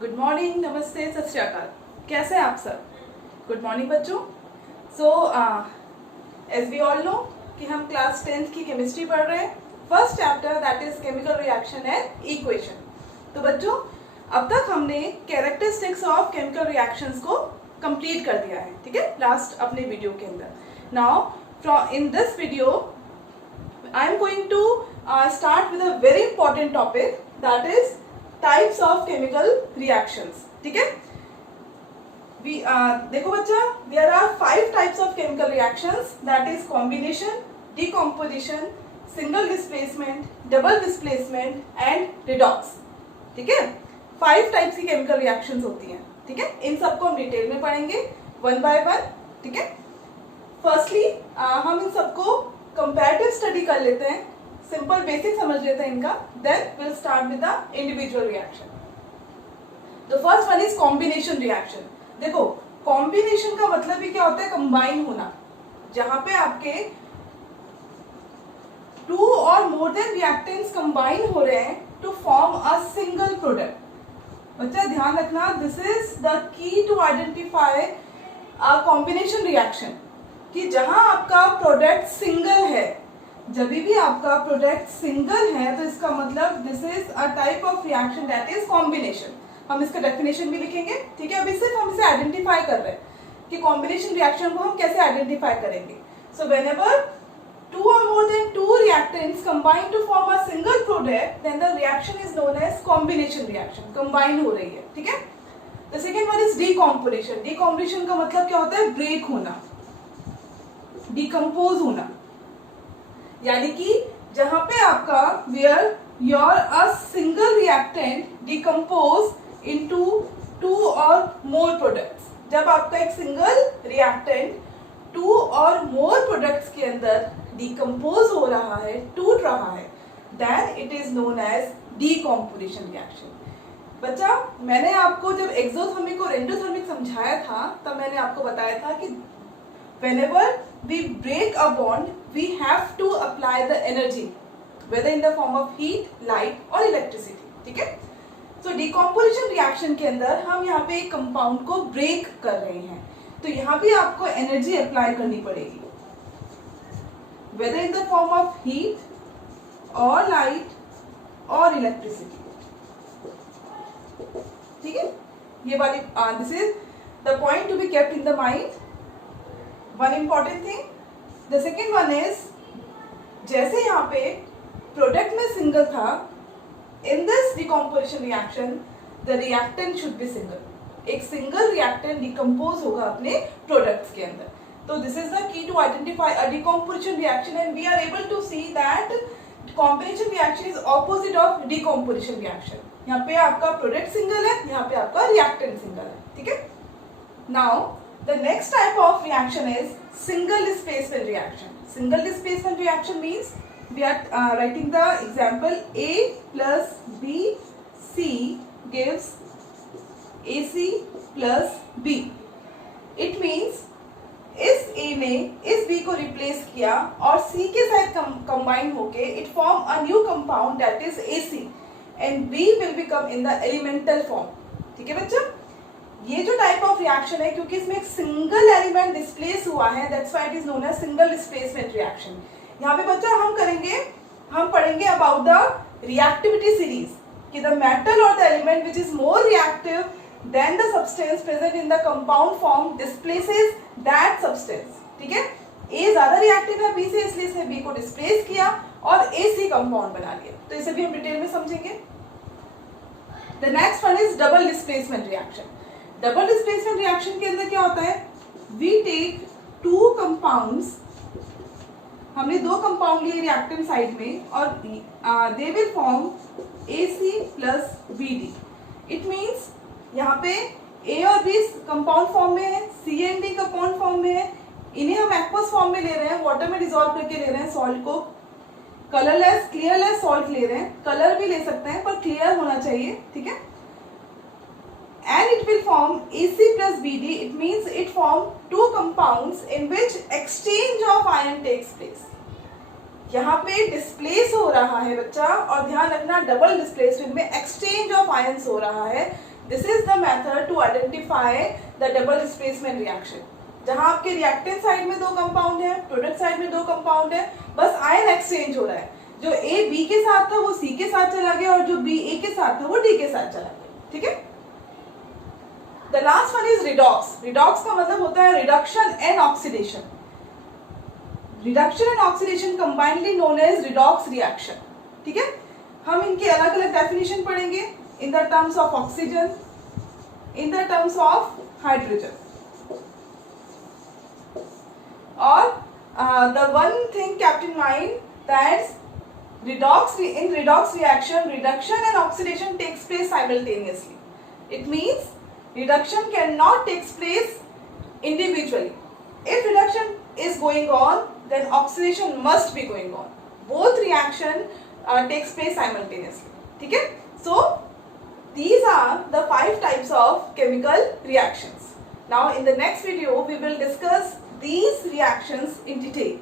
Good morning, नमस्ते, सत श्री अकाल। कैसे हैं आप सब? गुड मॉर्निंग बच्चों। एज वी ऑल नो कि हम क्लास 10th की केमिस्ट्री पढ़ रहे हैं। First chapter that is chemical reaction and equation. तो बच्चों, अब तक हमने कैरेक्टरिस्टिक्स ऑफ केमिकल रिएक्शंस को कंप्लीट कर दिया है, ठीक है, लास्ट अपने वीडियो के अंदर। Now from in this video I am going to start with a very important topic that is types of chemical reactions. ठीक है, देखो बच्चा, there are 5 types of chemical reactions that is combination, decomposition, single displacement, double displacement and redox. ठीक है, 5 types की chemical reactions होती हैं। ठीक है, इन सबको हम डिटेल में पढ़ेंगे वन बाय वन। ठीक है, फर्स्टली हम इन सबको कंपैरेटिव स्टडी कर लेते हैं, सिंपल बेसिक समझ लेते हैं इनका, then will start with the individual reaction. The first one is combination reaction. देखो, कॉम्बिनेशन का मतलब ही क्या होता है? कंबाइन होना, जहां पे आपके 2 और मोर देन रिएक्टेंट्स कंबाइन हो रहे हैं to form a single product. बच्चा ध्यान रखना, this is the key to identify a combination reaction, कि जहां आपका प्रोडक्ट सिंगल है, जब भी आपका प्रोडक्ट सिंगल है तो इसका मतलब this is a type of reaction that is combination. हम इसका डेफिनेशन भी लिखेंगे। ठीक है, अभी सिर्फ हम इसे आइडेंटिफाई कर रहे हैं कि कॉम्बिनेशन रिएक्शन को हम कैसे आइडेंटिफाई करेंगे। So whenever 2 or more than 2 reactants combine to form a single product, then the reaction is known as combination reaction। combine हो रही है। ठीक है, the second one is decomposition। decomposition का मतलब क्या होता है? ब्रेक होना, डिकम्पोज होना, यानी कि जहां पे आपका where your a single reactant decompose into 2 और मोर प्रोडक्ट्स। जब आपका एक सिंगल रिएक्टेंट 2 और मोर प्रोडक्ट्स के अंदर डिकम्पोज हो रहा है, टूट रहा है, then it is known as decomposition reaction. बच्चा, मैंने आपको जब एक्सोथर्मिक और एंडोथर्मिक समझाया था तब मैंने आपको बताया था कि whenever we break a bond, we have to apply the energy, whether in the form of heat, light or electricity। ठीक है, so decomposition reaction के अंदर हम यहाँ पे एक कंपाउंड को ब्रेक कर रहे हैं, तो यहाँ भी आपको एनर्जी अप्लाई करनी पड़ेगी, whether in the form of heat or light or electricity। ठीक है, ये वाली this is the point to be kept in the mind। One important thing, the second one is, जैसे यहाँ पे प्रोडक्ट में सिंगल था, in this decomposition reaction the reactant should be single। एक सिंगल रिएक्टेंट डिकम्पोज होगा अपने products के अंदर। तो this is the key to identify a decomposition reaction and we are able to see that combination reaction is opposite of decomposition reaction। यहाँ पे आपका product single है, यहाँ पे आपका रिएक्टेंट सिंगल है। ठीक है, now the next type of reaction is single displacement reaction। single displacement reaction means we are writing the example A plus B C gives AC plus B। it means इस A ने इस B को replace किया और C के साथ combine होके it form a new compound that is AC and B will become in the elemental form। ठीक है बच्चा, ये जो टाइप ऑफ रिएक्शन है, क्योंकि इसमें एक सिंगल एलिमेंट डिस्प्लेस हुआ है, that's why it is known as single displacement reaction. यहाँ पे बच्चा हम पढ़ेंगे अबाउट द रिएक्टिविटी सीरीज, कि द मेटल और the element which is more reactive than the substance present in the compound form displaces that substance. ठीक है, ए ज्यादा रिएक्टिव है बी से, इसलिए इसने बी को डिस्प्लेस किया और ए सी कंपाउंड बना लिया। तो इसे भी हम डिटेल में समझेंगे। The next one is double displacement reaction. Double displacement reaction के अंदर क्या होता है? वी टेक 2 कंपाउंड्स, हमने 2 कंपाउंड लिए रिएक्टेंट साइड में और they will form AC plus BD। It means यहाँ पे A और B कंपाउंड फॉर्म में है, C and D compound form में है, इन्हें हम एक्वस फॉर्म में ले रहे हैं, वाटर में डिसॉल्व करके ले रहे हैं सॉल्ट को, कलरलेस क्लियरलेस सॉल्ट ले रहे हैं, कलर भी ले सकते हैं पर क्लियर होना चाहिए। ठीक है, and it will form AC plus BD। it means it form 2 compounds in which exchange of ion takes place। यहाँ पे डिस्प्लेस हो रहा है बच्चा, और ध्यान रखना डबल डिस्प्लेसमेंट में एक्सचेंज ऑफ आयंस हो रहा है, This is the method to identify the double displacement reaction. जहां आपके रिएक्टेंट साइड में दो कंपाउंड है, प्रोडक्ट साइड में दो कंपाउंड है, बस आयन एक्सचेंज हो रहा है. जो A B के साथ था वो C के साथ चला गया और जो B A के साथ था वो D के साथ चला गया. ठीक है. The last one is redox. Redox का मतलब होता है reduction and oxidation. Reduction and oxidation combinedly known as redox reaction. ठीक है. हम इनके अलग अलग डेफिनेशन पढ़ेंगे. In the terms of oxygen, in the terms of hydrogen. Or the one thing kept in mind that in redox reaction, reduction and oxidation takes place simultaneously. It means reduction cannot take place individually. If reduction is going on, then oxidation must be going on. Both reaction takes place simultaneously. ठीक है? So these are the 5 types of chemical reactions. Now in the next video we will discuss these reactions in detail.